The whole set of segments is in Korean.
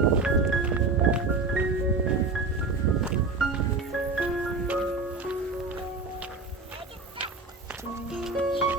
Thank you.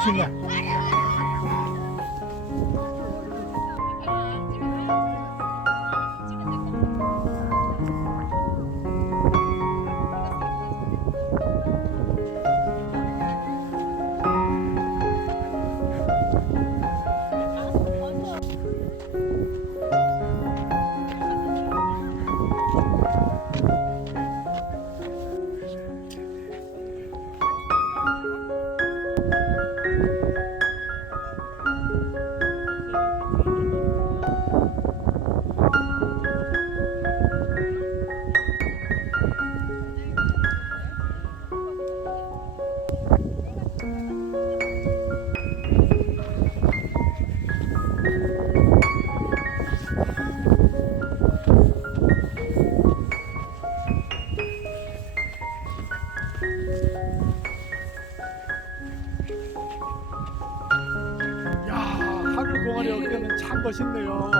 亲的 야, 하늘 공원에 여기는 참 멋있네요.